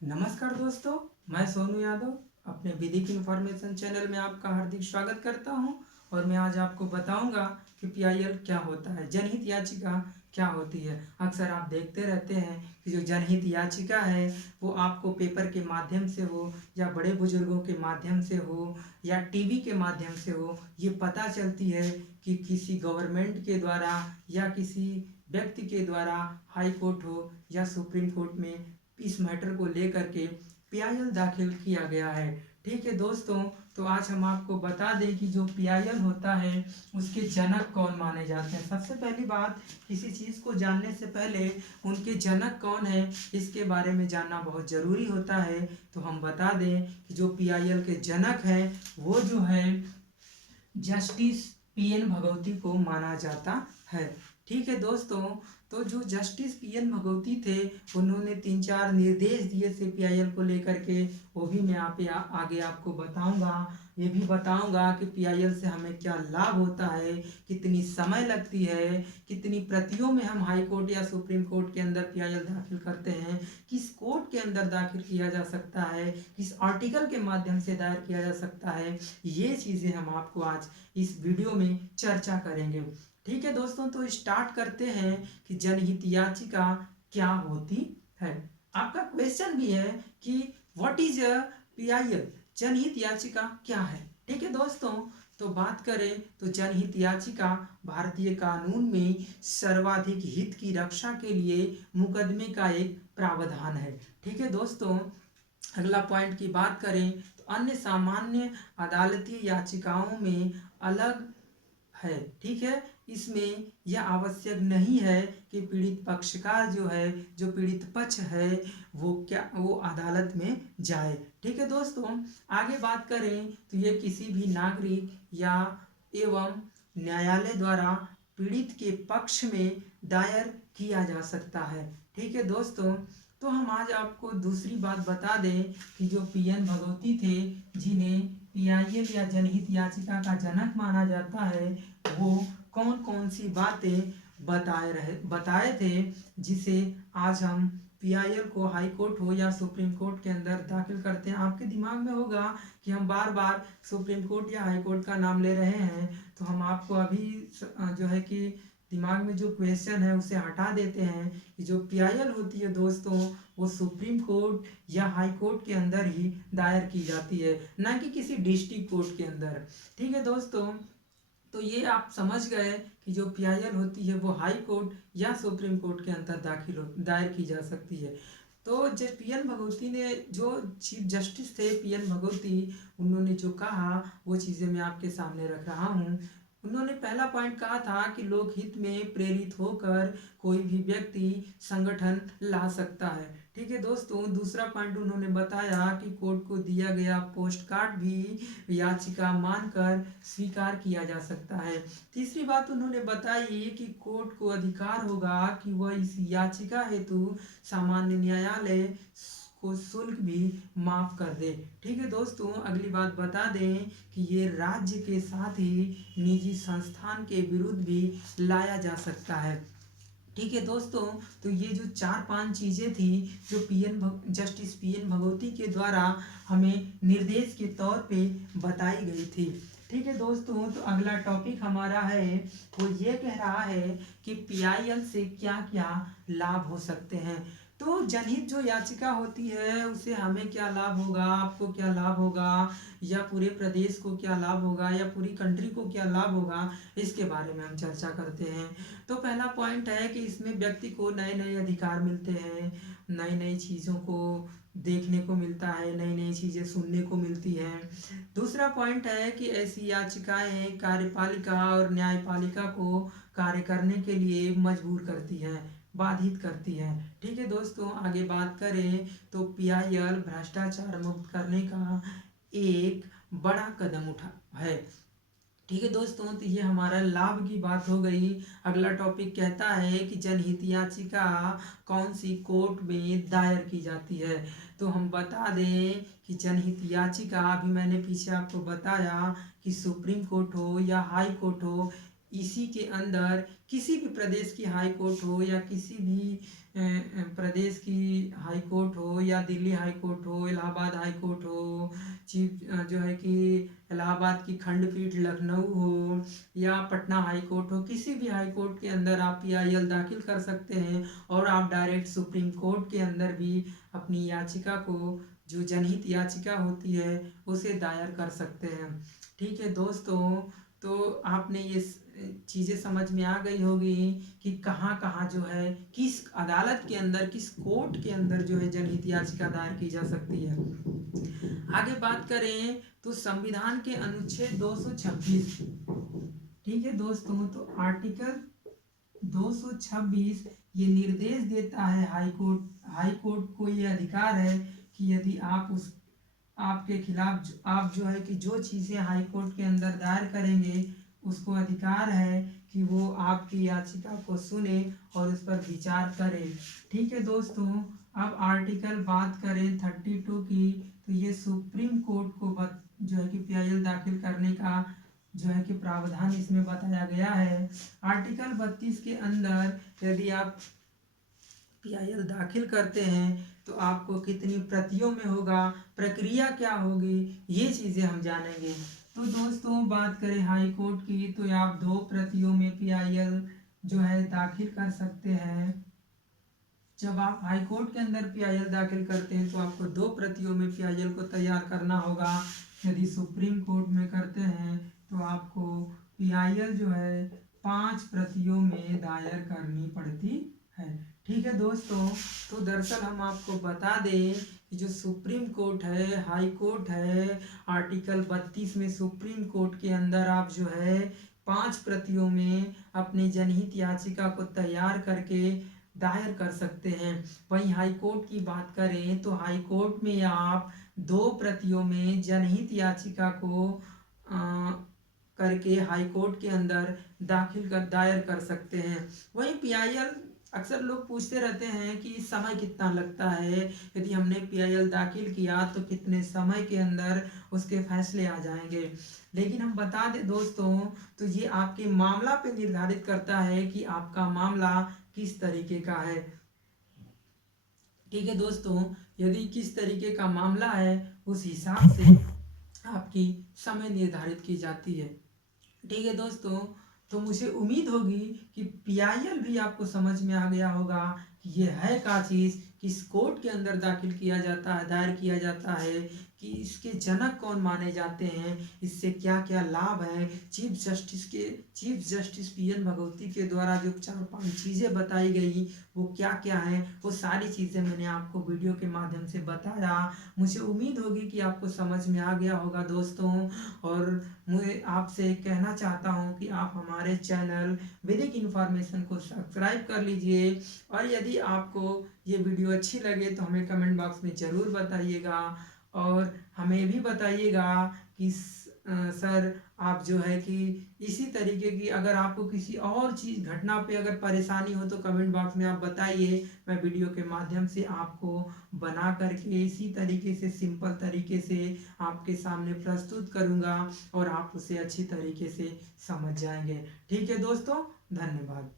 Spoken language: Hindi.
नमस्कार दोस्तों, मैं सोनू यादव अपने विधिक इन्फॉर्मेशन चैनल में आपका हार्दिक स्वागत करता हूं। और मैं आज आपको बताऊंगा कि पीआईएल क्या होता है, जनहित याचिका क्या होती है। अक्सर आप देखते रहते हैं कि जो जनहित याचिका है वो आपको पेपर के माध्यम से हो या बड़े बुजुर्गों के माध्यम से हो या टीवी के माध्यम से हो, ये पता चलती है कि किसी गवर्नमेंट के द्वारा या किसी व्यक्ति के द्वारा हाई कोर्ट हो या सुप्रीम कोर्ट में इस मैटर को लेकर के पीआईएल दाखिल किया गया है। ठीक है दोस्तों, तो आज हम आपको बता दें कि जो पीआईएल होता है उसके जनक कौन माने जाते हैं। सबसे पहली बात, किसी चीज़ को जानने से पहले उनके जनक कौन है इसके बारे में जानना बहुत ज़रूरी होता है। तो हम बता दें कि जो पीआईएल के जनक हैं वो जो है जस्टिस पीएन भगवती को माना जाता है। ठीक है दोस्तों, तो जो जस्टिस पीएन भगवती थे उन्होंने 3-4 निर्देश दिए थे पीआईएल को लेकर के, वो भी मैं आगे आपको बताऊंगा। ये भी बताऊंगा कि पीआईएल से हमें क्या लाभ होता है, कितनी समय लगती है, कितनी प्रतियों में हम हाई कोर्ट या सुप्रीम कोर्ट के अंदर पीआईएल दाखिल करते हैं, किस कोर्ट के अंदर दाखिल किया जा सकता है, किस आर्टिकल के माध्यम से दायर किया जा सकता है। ये चीज़ें हम आपको आज इस वीडियो में चर्चा करेंगे। ठीक है दोस्तों, तो स्टार्ट करते हैं कि जनहित याचिका क्या होती है। आपका क्वेश्चन भी है कि व्हाट इज अ पीआईएल, जनहित याचिका क्या है। ठीक है दोस्तों, तो बात करें तो जनहित याचिका भारतीय कानून में सर्वाधिक हित की रक्षा के लिए मुकदमे का एक प्रावधान है। ठीक है दोस्तों, अगला पॉइंट की बात करें तो अन्य सामान्य अदालती याचिकाओं में अलग है। ठीक है, इसमें यह आवश्यक नहीं है कि पीड़ित पक्षकार जो है, जो पीड़ित पक्ष है वो अदालत में जाए। ठीक है दोस्तों, आगे बात करें तो ये किसी भी नागरिक या एवं न्यायालय द्वारा पीड़ित के पक्ष में दायर किया जा सकता है। ठीक है दोस्तों, तो हम आज आपको दूसरी बात बता दें कि जो पीएन भगवती थे, जिन्हें पीआईएल या जनहित याचिका का जनक माना जाता है, वो कौन कौन सी बातें बताए थे जिसे आज हम पीआईएल को हाई कोर्ट हो या सुप्रीम कोर्ट के अंदर दाखिल करते हैं। आपके दिमाग में होगा कि हम बार बार सुप्रीम कोर्ट या हाई कोर्ट का नाम ले रहे हैं, तो हम आपको अभी जो है कि दिमाग में जो क्वेश्चन है उसे हटा देते हैं कि जो पीआईएल होती है दोस्तों, वो सुप्रीम कोर्ट या हाई कोर्ट के अंदर ही दायर की जाती है, ना कि किसी डिस्ट्रिक्ट कोर्ट के अंदर। ठीक है दोस्तों, तो ये आप समझ गए कि जो पीआईएल होती है वो हाई कोर्ट या सुप्रीम कोर्ट के अंदर दायर की जा सकती है। तो जब पीएन भगवती ने, जो चीफ जस्टिस थे पीएन भगवती, उन्होंने जो कहा वो चीज़ें मैं आपके सामने रख रहा हूँ। उन्होंने पहला पॉइंट कहा था कि लोकहित में प्रेरित होकर कोई भी व्यक्ति संगठन ला सकता है। ठीक है दोस्तों, दूसरा पॉइंट उन्होंने बताया कि कोर्ट को दिया गया पोस्ट कार्ड भी याचिका मानकर स्वीकार किया जा सकता है। तीसरी बात उन्होंने बताई कि कोर्ट को अधिकार होगा कि वह इस याचिका हेतु सामान्य न्यायालय को शुल्क भी माफ कर दे। ठीक है दोस्तों, अगली बात बता दें कि ये राज्य के साथ ही निजी संस्थान के विरुद्ध भी लाया जा सकता है। ठीक है दोस्तों, तो ये जो 4-5 चीज़ें थी जो जस्टिस पीएन भगवती के द्वारा हमें निर्देश के तौर पे बताई गई थी। ठीक है दोस्तों, तो अगला टॉपिक हमारा है वो ये कह रहा है कि पीआईएल से क्या क्या लाभ हो सकते हैं। तो जनहित जो याचिका होती है उसे हमें क्या लाभ होगा, आपको क्या लाभ होगा, या पूरे प्रदेश को क्या लाभ होगा, या पूरी कंट्री को क्या लाभ होगा, इसके बारे में हम चर्चा करते हैं। तो पहला पॉइंट है कि इसमें व्यक्ति को नए नए अधिकार मिलते हैं, नई नई चीज़ों को देखने को मिलता है, नई नई चीज़ें सुनने को मिलती हैं। दूसरा पॉइंट है कि ऐसी याचिकाएं कार्यपालिका और न्यायपालिका को कार्य करने के लिए मजबूर करती हैं, बाधित करती हैं। ठीक है दोस्तों, आगे बात करें तो पीआईएल भ्रष्टाचार मुक्त करने का एक बड़ा कदम उठा है। ठीक है दोस्तों, तो ये हमारा लाभ की बात हो गई। अगला टॉपिक कहता है कि जनहित याचिका कौन सी कोर्ट में दायर की जाती है। तो हम बता दें कि जनहित याचिका, अभी मैंने पीछे आपको बताया कि सुप्रीम कोर्ट हो या हाई कोर्ट हो, इसी के अंदर किसी भी प्रदेश की हाई कोर्ट हो या किसी भी प्रदेश की हाई कोर्ट हो या दिल्ली हाई कोर्ट हो, इलाहाबाद हाई कोर्ट हो, चीफ जो है कि इलाहाबाद की खंडपीठ लखनऊ हो या पटना हाई कोर्ट हो, किसी भी हाई कोर्ट के अंदर आप PIL दाखिल कर सकते हैं और आप डायरेक्ट सुप्रीम कोर्ट के अंदर भी अपनी याचिका को, जो जनहित याचिका होती है, उसे दायर कर सकते हैं। ठीक है दोस्तों, तो आपने ये चीज़ें समझ में आ गई होगी कि कहाँ कहाँ जो है किस अदालत के अंदर, किस कोर्ट के अंदर जो है जनहित याचिका दायर की जा सकती है। आगे बात करें तो संविधान के अनुच्छेद 226, ठीक है दोस्तों, तो आर्टिकल 226 ये निर्देश देता है हाई कोर्ट को ये अधिकार है कि यदि आपके खिलाफ आप जो है कि जो चीज़ें हाई कोर्ट के अंदर दायर करेंगे, उसको अधिकार है कि वो आपकी याचिका को सुने और उस पर विचार करे। ठीक है दोस्तों, अब आर्टिकल बात करें 32 की, तो ये सुप्रीम कोर्ट को जो है कि PIL दाखिल करने का जो है कि प्रावधान इसमें बताया गया है। आर्टिकल 32 के अंदर यदि आप PIL दाखिल करते हैं तो आपको कितनी प्रतियों में होगा, प्रक्रिया क्या होगी, ये चीज़ें हम जानेंगे। तो दोस्तों बात करें हाई कोर्ट की, तो आप 2 प्रतियों में PIL जो है दाखिल कर सकते हैं। जब आप हाई कोर्ट के अंदर PIL दाखिल करते हैं तो आपको 2 प्रतियों में PIL को तैयार करना होगा। यदि सुप्रीम कोर्ट में करते हैं तो आपको PIL जो है 5 प्रतियों में दायर करनी पड़ती है। ठीक है दोस्तों, तो दरअसल हम आपको बता दें कि जो सुप्रीम कोर्ट है, हाई कोर्ट है, आर्टिकल 32 में सुप्रीम कोर्ट के अंदर आप जो है 5 प्रतियों में अपनी जनहित याचिका को तैयार करके दायर कर सकते हैं। वहीं हाई कोर्ट की बात करें तो हाई कोर्ट में आप 2 प्रतियों में जनहित याचिका को करके हाई कोर्ट के अंदर दायर कर सकते हैं। वहीं PIL अक्सर लोग पूछते रहते हैं कि समय कितना लगता है, यदि हमने PIL दाखिल किया तो कितने समय के अंदर उसके फैसले आ जाएंगे। लेकिन हम बता दें दोस्तों, तो ये आपके मामला पे निर्धारित करता है कि आपका मामला किस तरीके का है। ठीक है दोस्तों, यदि किस तरीके का मामला है उस हिसाब से आपकी समय निर्धारित की जाती है। ठीक है दोस्तों, तो मुझे उम्मीद होगी कि PIL भी आपको समझ में आ गया होगा कि ये है क्या चीज़, किस कोर्ट के अंदर दायर किया जाता है, कि इसके जनक कौन माने जाते हैं, इससे क्या क्या लाभ है। चीफ जस्टिस PN भगवती के द्वारा जो 4-5 चीज़ें बताई गई वो क्या क्या हैं, वो सारी चीज़ें मैंने आपको वीडियो के माध्यम से बताया। मुझे उम्मीद होगी कि आपको समझ में आ गया होगा दोस्तों, और मैं आपसे कहना चाहता हूं कि आप हमारे चैनल वैदिक इन्फॉर्मेशन को सब्सक्राइब कर लीजिए, और यदि आपको ये वीडियो अच्छी लगे तो हमें कमेंट बॉक्स में ज़रूर बताइएगा, और हमें भी बताइएगा कि सर आप जो है कि इसी तरीके की अगर आपको किसी और चीज़ घटना पे अगर परेशानी हो तो कमेंट बॉक्स में आप बताइए। मैं वीडियो के माध्यम से आपको बना करके इसी तरीके से सिंपल तरीके से आपके सामने प्रस्तुत करूँगा और आप उसे अच्छी तरीके से समझ जाएंगे। ठीक है दोस्तों, धन्यवाद।